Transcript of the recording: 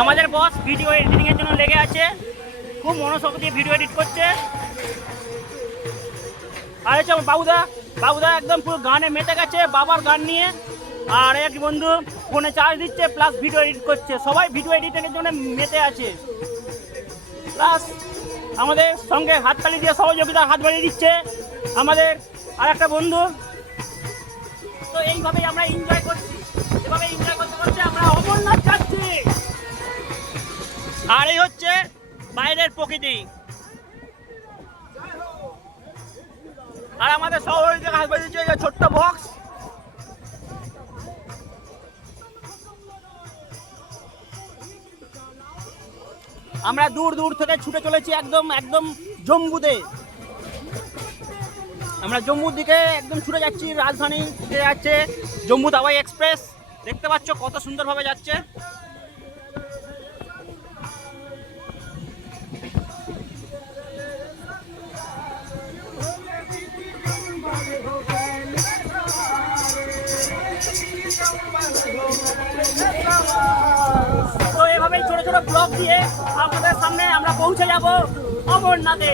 আমাদের বস video editing এর জন্য লেগে আছে, খুব মনোযোগ দিয়ে ভিডিও এডিট করছে। আর হচ্ছে বাবুদা, বাবুদা একদম পুরো গানে মেতে গেছে, বাবার গান নিয়ে। আর এক বন্ধু ফোনে চার্জ দিচ্ছে প্লাস ভিডিও এডিট করছে, সবাই ভিডিও এডিটিংয়ের জন্য মেতে আছে। প্লাস আমাদের সঙ্গে হাততালি দিয়ে সহযোগিতা হাত বাড়িয়ে দিচ্ছে আমাদের আর একটা বন্ধু। তো এইভাবেই আমরা এনজয় করছি, এভাবে এনজয় করতে করতে আমরা অমরনাথ যাচ্ছি। আর এই হচ্ছে বাইরের প্রকৃতি। আর আমাদের সহযোগিতা হাত বাড়িয়ে দিচ্ছে ছোট্ট বক্স। আমরা দূর দূর থেকে ছুটে চলেছি একদম একদম জম্মুতে। আমরা জম্মুর দিকে একদম ছুটে যাচ্ছি, রাজধানী যাচ্ছে জম্মু তাওয়াই এক্সপ্রেস। দেখতে পাচ্ছ কত সুন্দরভাবে যাচ্ছে। তো এভাবেই ছোট ছোট ব্লগ দিয়ে আপনাদের সামনে আমরা পৌঁছে যাব অমরনাথে।